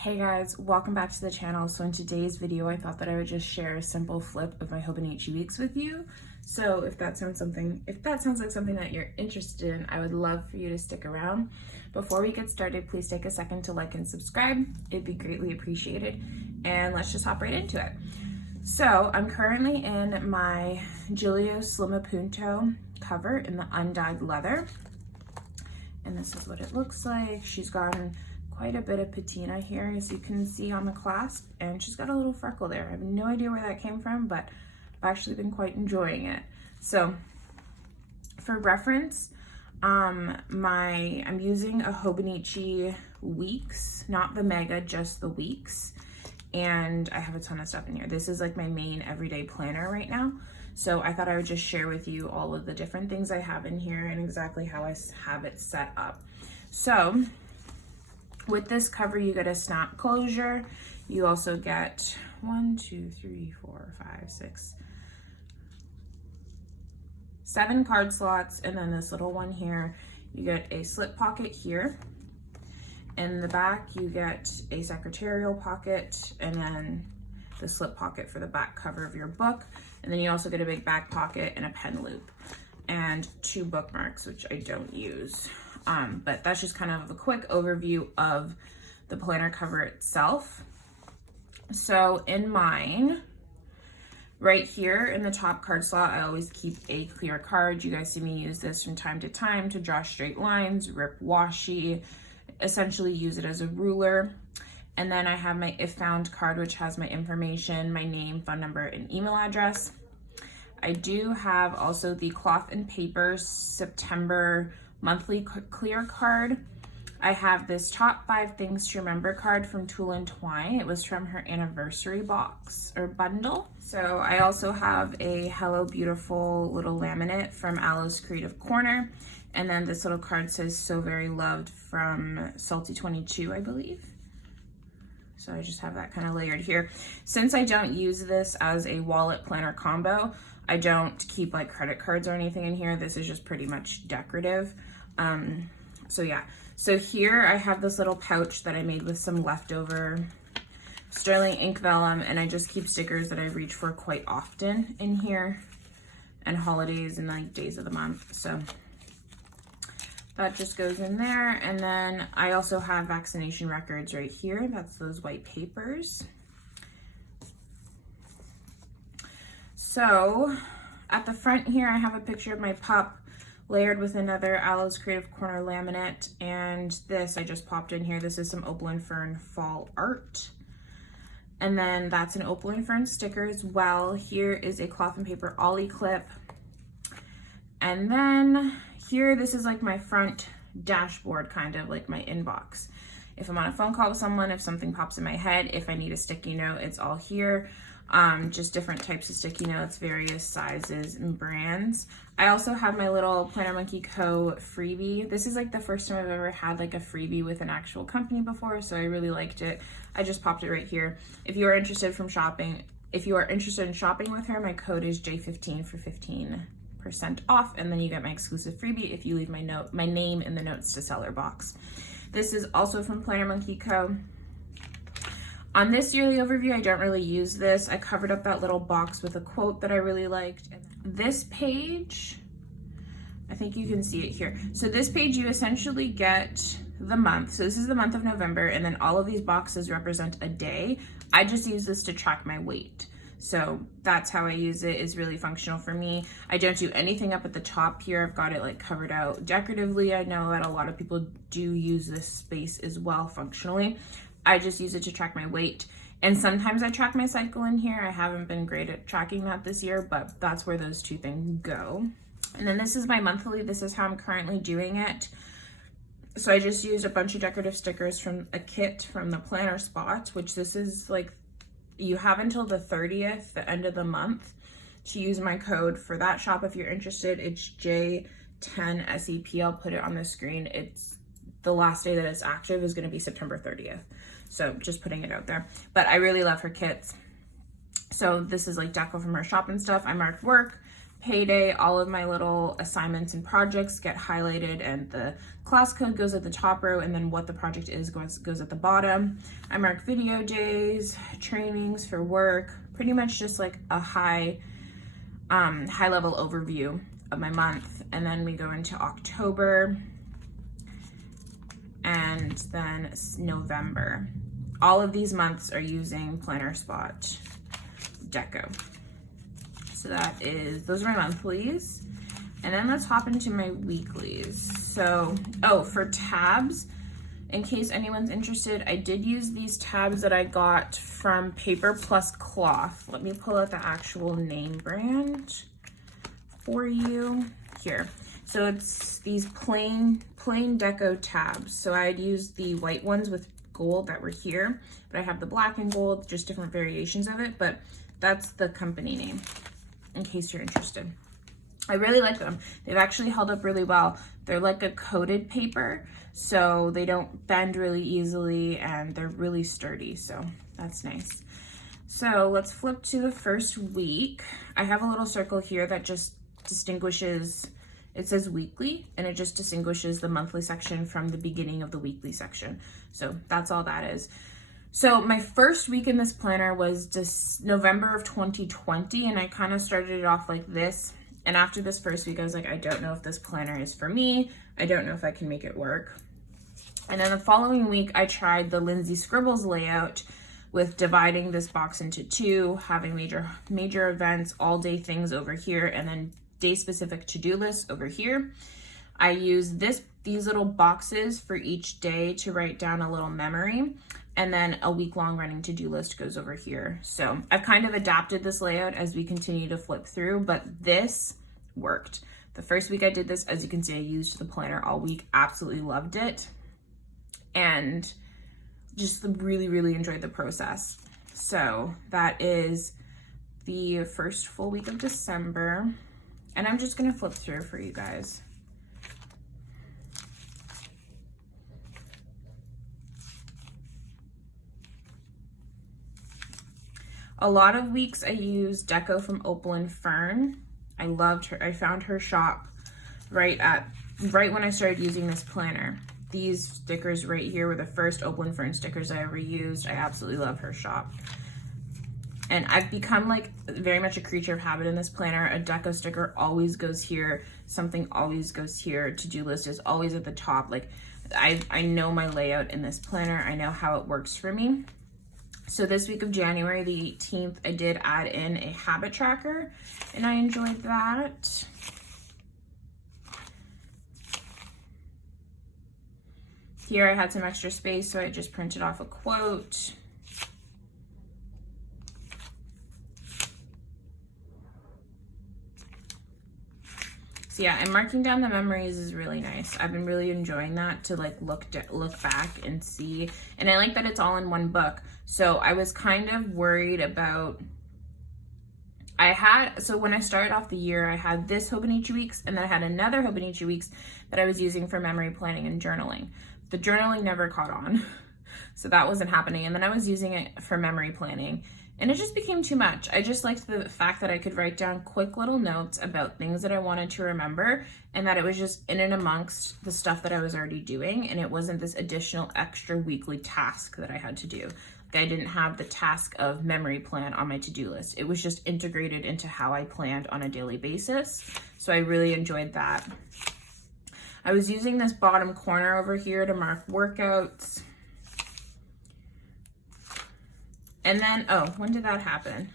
Hey guys, welcome back to the channel. So in today's video, I thought that I would just share a simple flip of my Hobonichi weeks with you. So if that sounds like something that you're interested in, I would love for you to stick around. Before we get started, please take a second to like and subscribe. It'd be greatly appreciated. And let's just hop right into it. So I'm currently in my Gillio Slim Appunto cover in the undyed leather. And this is what it looks like. She's gotten quite a bit of patina here, as you can see on the clasp, and she's got a little freckle there. I have no idea where that came from, but I've actually been quite enjoying it. So for reference, I'm using a Hobonichi Weeks, not the Mega, just the Weeks, and I have a ton of stuff in here. This is like my main everyday planner right now, so I thought I would just share with you all of the different things I have in here and exactly how I have it set up. So with this cover, you get a snap closure. You also get 7 card slots, and then this little one here. You get a slip pocket here. In the back, you get a secretarial pocket, and then the slip pocket for the back cover of your book. And then you also get a big back pocket and a pen loop, and 2 bookmarks, which I don't use. But that's just kind of a quick overview of the planner cover itself. So in mine, right here in the top card slot, I always keep a clear card. You guys see me use this from time to time to draw straight lines, rip washi, essentially use it as a ruler. And then I have my If Found card, which has my information, my name, phone number, and email address. I do have also the Cloth and Paper September monthly clear card. I have this Top 5 Things to Remember card from Tulle and Twine. It was from her anniversary box or bundle. So I also have a Hello Beautiful little laminate from Aloe's Creative Corner. And then this little card says So Very Loved from Salty 22, I believe. So I just have that kind of layered here. Since I don't use this as a wallet planner combo, I don't keep like credit cards or anything in here. This is just pretty much decorative. So yeah, so here I have this little pouch that I made with some leftover sterling ink vellum, and I just keep stickers that I reach for quite often in here, and holidays and like days of the month. So that just goes in there. And then I also have vaccination records right here. That's those white papers. So at the front here, I have a picture of my pup layered with another Aloe's Creative Corner laminate. And this I just popped in here. This is some Opal and Fern fall art. And then that's an Opal and Fern sticker as well. Here is a Cloth and Paper Ollie clip. And then here, this is like my front dashboard, kind of like my inbox. If I'm on a phone call with someone, if something pops in my head, if I need a sticky note, it's all here. Just different types of sticky notes, various sizes and brands. I also have my little Planner Monkey Co. freebie. This is like the first time I've ever had like a freebie with an actual company before, so I really liked it. I just popped it right here. If you are interested in shopping with her, my code is J15 for 15% off, and then you get my exclusive freebie if you leave my name in the notes to seller box. This is also from Planner Monkey Co. On this yearly overview, I don't really use this. I covered up that little box with a quote that I really liked. And this page, I think you can see it here. So this page, you essentially get the month. So this is the month of November, and then all of these boxes represent a day. I just use this to track my weight. So that's how I use it. Is really functional for me. I don't do anything up at the top here. I've got it like covered out decoratively. I know that a lot of people do use this space as well functionally. I just use it to track my weight. And sometimes I track my cycle in here. I haven't been great at tracking that this year, but that's where those 2 things go. And then this is my monthly. This is how I'm currently doing it. So I just used a bunch of decorative stickers from a kit from the Planner Spot, which this is like, you have until the 30th, the end of the month, to use my code for that shop if you're interested. It's J10SEP. I'll put it on the screen. It's the last day that it's active is going to be September 30th. So just putting it out there. But I really love her kits. So this is like deco from her shop and stuff. I marked work, payday, all of my little assignments and projects get highlighted and the class code goes at the top row, and then what the project is goes at the bottom. I mark video days, trainings for work, pretty much just like a high level overview of my month. And then we go into October and then November. All of these months are using Planner Spot Deco. So those are my monthlies. And then let's hop into my weeklies. So, for tabs, in case anyone's interested, I did use these tabs that I got from Paper Plus Cloth. Let me pull out the actual name brand for you here. So it's these plain deco tabs. So I'd use the white ones with gold that were here, but I have the black and gold, just different variations of it, but that's the company name, in case you're interested. I really like them. They've actually held up really well. They're like a coated paper, so they don't bend really easily, and they're really sturdy, so that's nice. So let's flip to the first week. I have a little circle here that just distinguishes, it says weekly, and it just distinguishes the monthly section from the beginning of the weekly section. So that's all that is. So my first week in this planner was November of 2020, and I kind of started it off like this. And after this first week, I was like, I don't know if this planner is for me. I don't know if I can make it work. And then the following week, I tried the Lindsay Scribbles layout with dividing this box into two, having major events, all day things over here, and then day specific to-do lists over here. I use these little boxes for each day to write down a little memory, and then a week-long running to-do list goes over here. So I've kind of adapted this layout as we continue to flip through, but this worked. The first week I did this, as you can see, I used the planner all week, absolutely loved it, and just really, really enjoyed the process. So that is the first full week of December, and I'm just gonna flip through for you guys. A lot of weeks I use Deco from Opal and Fern. I loved her. I found her shop right when I started using this planner. These stickers right here were the first Opal and Fern stickers I ever used. I absolutely love her shop. And I've become like very much a creature of habit in this planner. A Deco sticker always goes here. Something always goes here. To-do list is always at the top. Like I know my layout in this planner. I know how it works for me. So this week of January the 18th, I did add in a habit tracker, and I enjoyed that. Here I had some extra space, so I just printed off a quote. So yeah, and marking down the memories is really nice. I've been really enjoying that, to like look back and see. And I like that it's all in one book. So I was kind of worried about, so when I started off the year, I had this Hobonichi Weeks, and then I had another Hobonichi Weeks that I was using for memory planning and journaling. The journaling never caught on, so that wasn't happening. And then I was using it for memory planning, and it just became too much. I just liked the fact that I could write down quick little notes about things that I wanted to remember, and that it was just in and amongst the stuff that I was already doing, and it wasn't this additional extra weekly task that I had to do. Like I didn't have the task of memory plan on my to-do list. It was just integrated into how I planned on a daily basis. So I really enjoyed that. I was using this bottom corner over here to mark workouts. And then, when did that happen?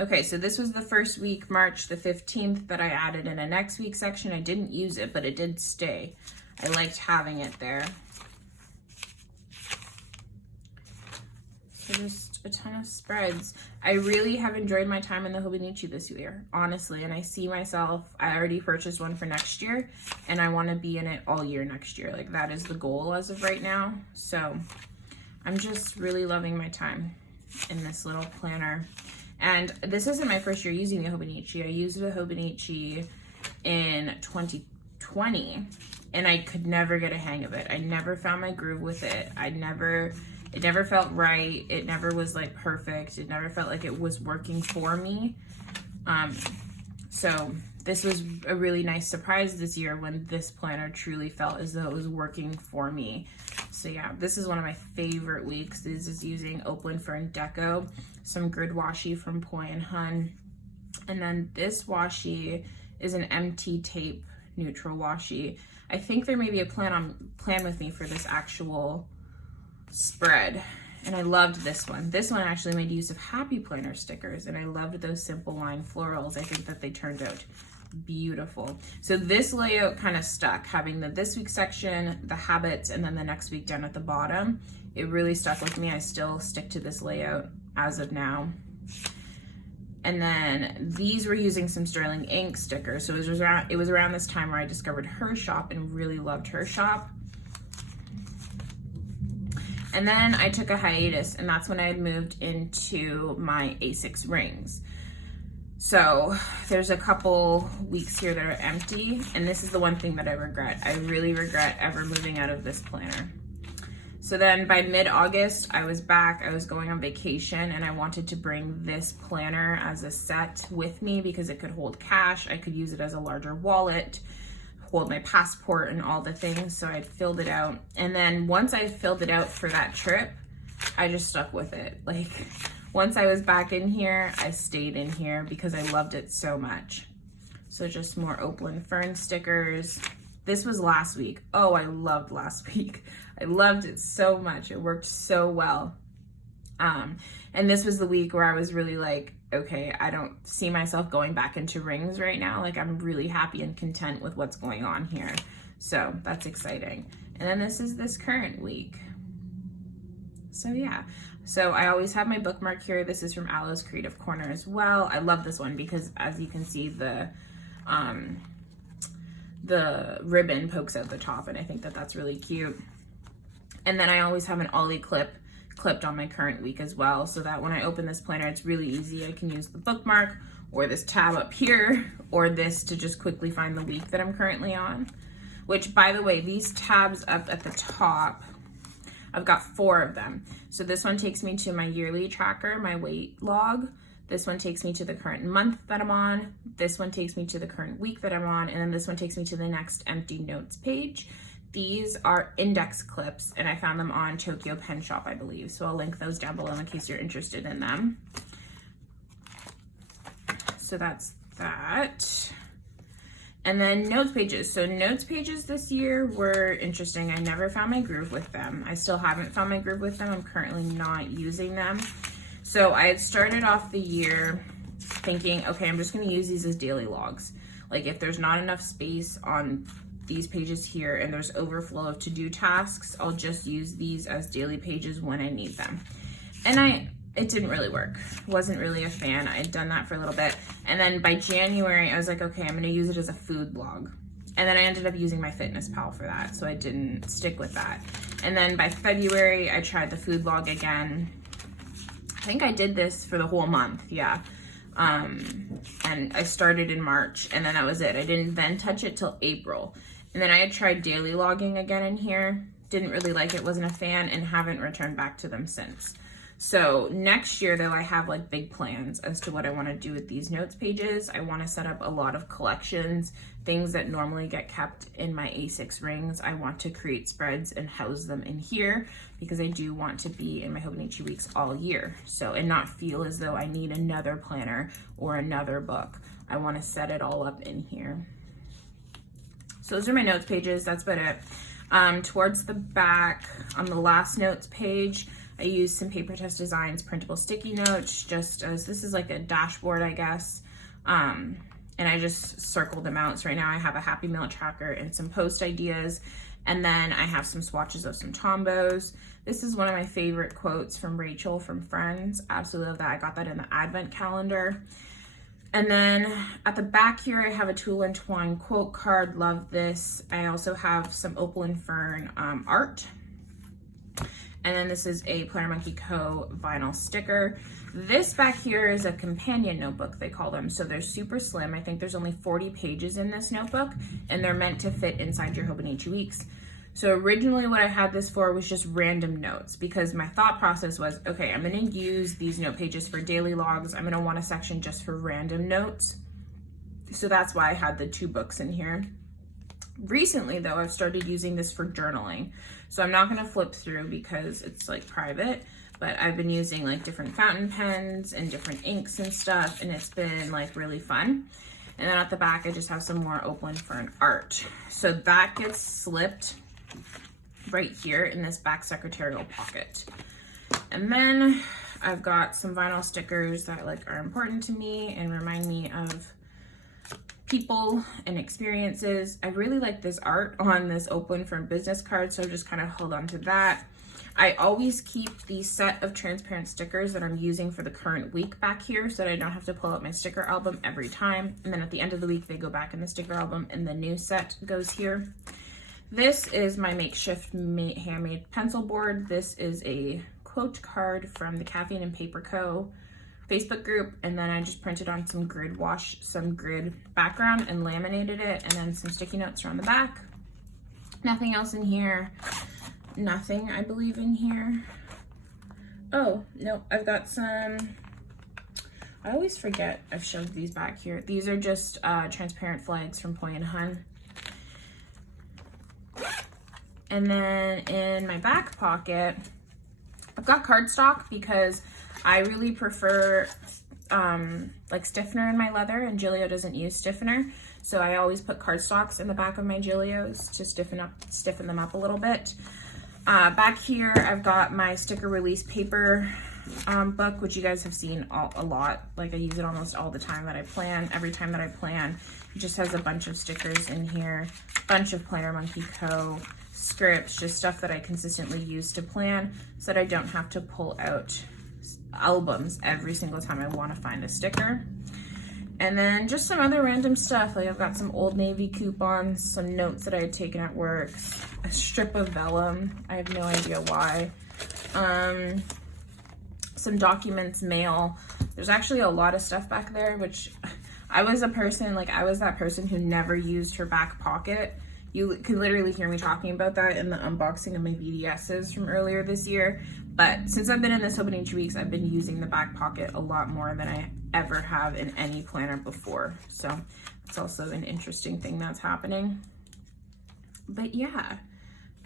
Okay, so this was the first week, March the 15th, that I added in a next week section. I didn't use it, but it did stay. I liked having it there. So just a ton of spreads. I really have enjoyed my time in the Hobonichi this year, honestly, and I see myself, I already purchased one for next year, and I want to be in it all year next year. Like that is the goal as of right now. So I'm just really loving my time in this little planner. And this isn't my first year using the Hobonichi. I used the Hobonichi in 2020, and I could never get a hang of it. I never found my groove with it. It never felt right. It never was like perfect. It never felt like it was working for me. So this was a really nice surprise this year when this planner truly felt as though it was working for me. So yeah, this is one of my favorite weeks. This is using Opaline Fern Deco, some grid washi from Poi and Hun. And then this washi is an MT tape neutral washi. I think there may be a plan with me for this actual spread. And I loved this one. This one actually made use of Happy Planner stickers, and I loved those simple line florals. I think that they turned out beautiful. So this layout kind of stuck, having the this week section, the habits, and then the next week down at the bottom. It really stuck with me. I still stick to this layout as of now. And then these were using some sterling ink stickers. So it was around this time where I discovered her shop and really loved her shop. And then I took a hiatus, and that's when I had moved into my A6 rings. So there's a couple weeks here that are empty, and this is the one thing that I regret. I really regret ever moving out of this planner. So then by mid-August, I was back. I was going on vacation, and I wanted to bring this planner as a set with me because it could hold cash. I could use it as a larger wallet, hold my passport and all the things. So I filled it out. And then once I filled it out for that trip, I just stuck with it. Like once I was back in here, I stayed in here because I loved it so much. So just more Opaline Fern stickers. This was last week. Oh, I loved last week. I loved it so much. It worked so well. And this was the week where I was really like, okay, I don't see myself going back into rings right now. Like I'm really happy and content with what's going on here. So that's exciting. And then this is this current week. So yeah, so I always have my bookmark here. This is from Aloe's Creative Corner as well. I love this one because as you can see, the ribbon pokes out the top, and I think that that's really cute. And then I always have an Ollie clip clipped on my current week as well, so that when I open this planner, it's really easy. I can use the bookmark or this tab up here or this to just quickly find the week that I'm currently on. Which, by the way, these tabs up at the top, I've got 4 of them. So this one takes me to my yearly tracker, my weight log. This one takes me to the current month that I'm on. This one takes me to the current week that I'm on. And then this one takes me to the next empty notes page. These are index clips, and I found them on Tokyo Pen Shop, I believe. So I'll link those down below in case you're interested in them. So that's that. And then notes pages. So notes pages this year were interesting. I never found my groove with them. I still haven't found my groove with them. I'm currently not using them. So I had started off the year thinking, okay, I'm just going to use these as daily logs. Like if there's not enough space on these pages here and there's overflow of to-do tasks, I'll just use these as daily pages when I need them. And it didn't really work. Wasn't really a fan. I'd done that for a little bit. And then by January, I was like, okay, I'm going to use it as a food blog. And then I ended up using my Fitness Pal for that, so I didn't stick with that. And then by February, I tried the food blog again. I think I did this for the whole month, yeah. And I started in March, and then that was it. I didn't then touch it till April. And then I had tried daily logging again in here. Didn't really like it, wasn't a fan, and haven't returned back to them since. So next year, though, I have like big plans as to what I want to do with these notes pages. I want to set up a lot of collections, things that normally get kept in my A6 rings. I want to create spreads and house them in here because I do want to be in my Hobonichi weeks all year. So, and not feel as though I need another planner or another book. I want to set it all up in here. So those are my notes pages. That's about it. Towards the back on the last notes page, I used some Paper Test Designs printable sticky notes, just as this is like a dashboard, I guess. And I just circled them out. So right now I have a Happy Meal tracker and some post ideas. And then I have some swatches of some Tombos. This is one of my favorite quotes from Rachel from Friends. Absolutely love that. I got that in the Advent calendar. And then at the back here, I have a Tulle and Twine quote card. Love this. I also have some Opaline Fern art. And then this is a Planner Monkey Co. vinyl sticker. This back here is a companion notebook, they call them. So they're super slim. I think there's only 40 pages in this notebook, and they're meant to fit inside your Hobonichi weeks. So originally what I had this for was just random notes, because my thought process was, okay, I'm gonna use these note pages for daily logs. I'm gonna want a section just for random notes. So that's why I had the 2 books in here. Recently though, I've started using this for journaling. So I'm not gonna flip through because it's like private, but I've been using like different fountain pens and different inks and stuff, and it's been like really fun. And then at the back, I just have some more Opalyn Fern art. So that gets slipped right here in this back secretarial pocket. And then I've got some vinyl stickers that like are important to me and remind me of people and experiences. I really like this art on this Opalyn Fern business card, so I've just kind of held on to that. I always keep the set of transparent stickers that I'm using for the current week back here so that I don't have to pull out my sticker album every time. And then at the end of the week, they go back in the sticker album and the new set goes here. This is my makeshift handmade pencil board. This is a quote card from the Caffeine and Paper Co. Facebook group, and then I just printed on some grid wash, some grid background and laminated it, and then some sticky notes around the back. Nothing else in here. Nothing, I believe, in here. Oh, no, I've got some, I always forget I've shoved these back here. These are just transparent flags from Poi & Hun. And then in my back pocket, I've got cardstock because I really prefer like stiffener in my leather, and Gillio doesn't use stiffener. So I always put cardstocks in the back of my Gillios to stiffen them up a little bit. Back here, I've got my sticker release paper book, which you guys have seen a lot. Like I use it almost all the time that I plan. Every time that I plan, it just has a bunch of stickers in here, bunch of Planner Monkey Co. scripts, just stuff that I consistently use to plan so that I don't have to pull out albums every single time I want to find a sticker. And then just some other random stuff, like I've got some Old Navy coupons, some notes that I had taken at work, a strip of vellum, I have no idea why, some documents, mail. There's actually a lot of stuff back there, which I was that person who never used her back pocket. You could literally hear me talking about that in the unboxing of my VDSs from earlier this year. But since I've been in this Hobonichi weeks, I've been using the back pocket a lot more than I ever have in any planner before. So it's also an interesting thing that's happening. But yeah,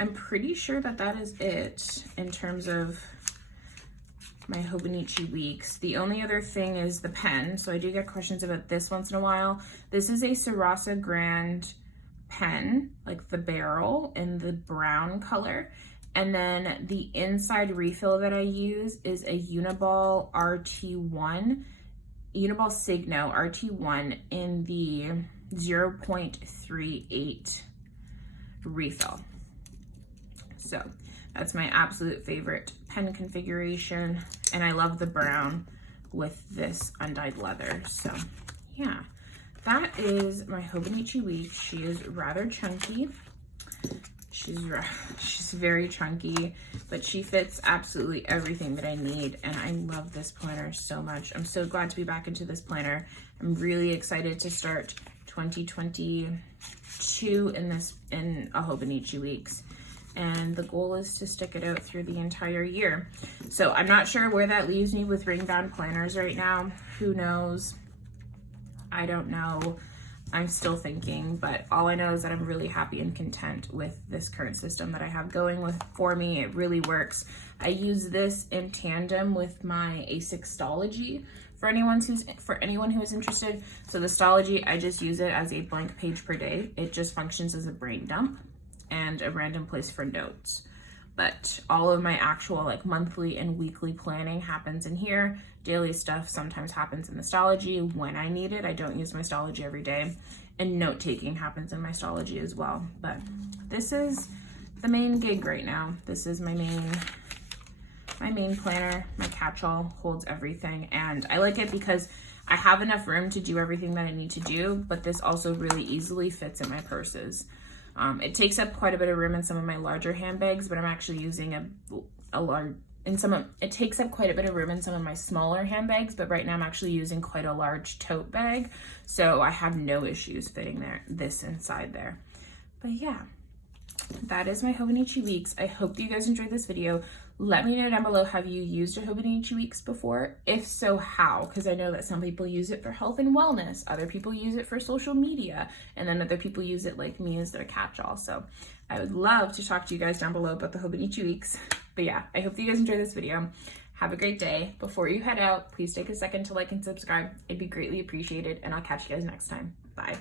I'm pretty sure that that is it in terms of my Hobonichi weeks. The only other thing is the pen. So I do get questions about this once in a while. This is a Sarasa Grand pen, like the barrel in the brown color. And then the inside refill that I use is a Uniball RT1, Uniball Signo RT1 in the 0.38 refill. So that's my absolute favorite pen configuration. And I love the brown with this undyed leather. So yeah, that is my Hobonichi week. She is rather chunky. She's very chunky, but she fits absolutely everything that I need, and I love this planner so much. I'm so glad to be back into this planner. I'm really excited to start 2022 in a Hobonichi weeks, and the goal is to stick it out through the entire year. So I'm not sure where that leaves me with ring bound planners right now. Who knows? I don't know. I'm still thinking, but all I know is that I'm really happy and content with this current system that I have going for me. It really works. I use this in tandem with my A6stology for anyone who is interested. So the Stology, I just use it as a blank page per day. It just functions as a brain dump and a random place for notes. But all of my actual like monthly and weekly planning happens in here. Daily stuff sometimes happens in the Stology when I need it. I don't use my Stology every day. And note taking happens in my Stology as well. But this is the main gig right now. This is my main planner. My catch-all holds everything. And I like it because I have enough room to do everything that I need to do, but this also really easily fits in my purses. It takes up quite a bit of room in some of my larger handbags, but I'm actually using it takes up quite a bit of room in some of my smaller handbags, but right now I'm actually using quite a large tote bag. So I have no issues fitting this inside there. But yeah, that is my Hobonichi weeks. I hope that you guys enjoyed this video. Let me know down below, have you used a Hobonichi weeks before? If so, how? Because I know that some people use it for health and wellness, other people use it for social media, and then other people use it like me as their catch-all. So I would love to talk to you guys down below about the Hobonichi weeks. But yeah, I hope that you guys enjoyed this video. Have a great day. Before you head out, please take a second to like and subscribe. It'd be greatly appreciated, and I'll catch you guys next time. Bye.